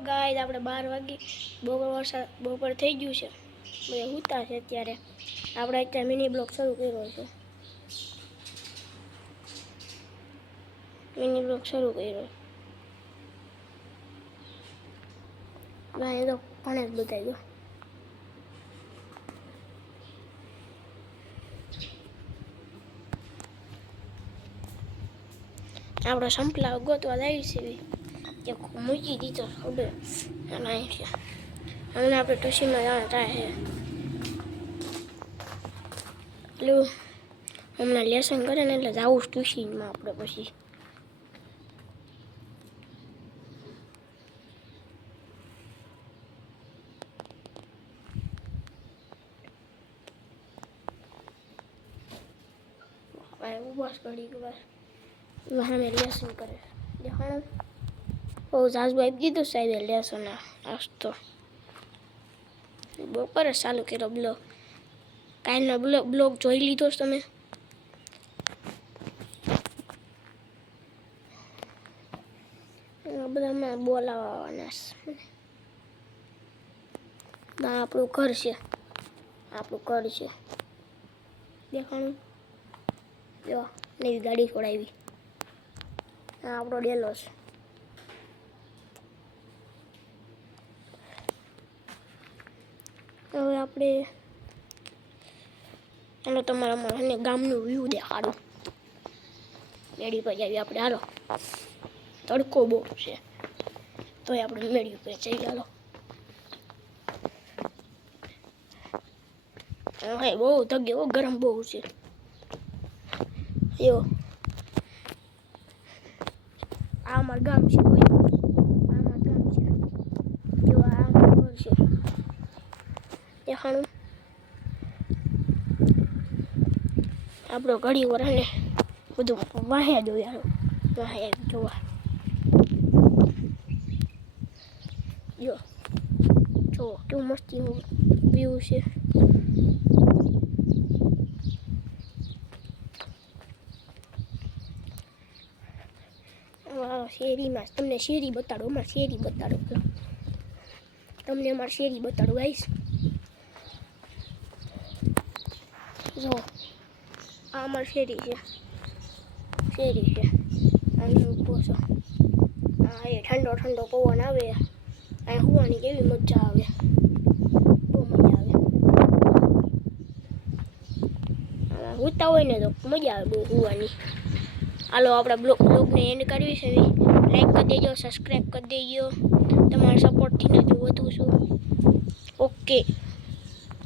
guys આપણે 12 વાગે બપોર થઈ ગયું છે બધા સૂતા છે અત્યારે આપણે અત્યારે મિની બ્લોગ શરૂ કર્યો છે ભાઈ તો પણ જ બતાવી દો આપણે સંપલા ગોતવા લાવી છે કે મૂકી દીધો ખબર અને છે હવે આપણે ટુશીમાં જવાના થાય છે એટલે હમણાં લેસન કરે ને એટલે જવું ટ્યુશનમાં આપણે પછી બસ ઘડી વાર અમે લેસન કરે દેખાણ બહુ સાસુ આપી દીધું સાહેબ લેસન આજ તો બપોર જ ચાલુ કર્યો બ્લોગ કાલનો બ્લોગ જોઈ લીધો છે તમે બધા હમણાં બોલાવવાના છે આપણું ઘર છે દેખાણું જો નવી ગાડી છોડાવી આપણો ડેલો છે હવે આપણે ચાલો તમારા મને ગામનું વ્યૂ દેખાડું મેળી પર આવી આપણે હાલો તડકો બહુ છે તોય આપણે મેળી પર જઈ હાલો હવે બહુ ધગે બહુ ગરમ બહુ છે યો આ અમારું ગામ છે જો આ અમારું ઘર છે દેખાણું આપણો ઘડી વાર ને બધું વાહ્યા જોયા વાહ્યા જોવા જો કેવું મસ્તી વ્યૂ છે શેરીમાં તમને શેરી બતાડો અમારી શેરી બતાડો તમને અમારી શેરી બતાડો ગાઈસ જો આ અમારી શેરી છે અહીં ઊભો છો હા એ ઠંડો પવન આવે અહીં સુવાની કેવી મજા આવે બહુ મજા આવે સૂતા હોય ને તો મજા આવે બહુ સુવાની હાલો આપણે બ્લોગને એન્ડ કરવી છે લાઈક કરી દેજો સબસ્ક્રાઈબ કરી દેજો તમારા સપોર્ટથી ને વધુ છું ઓકે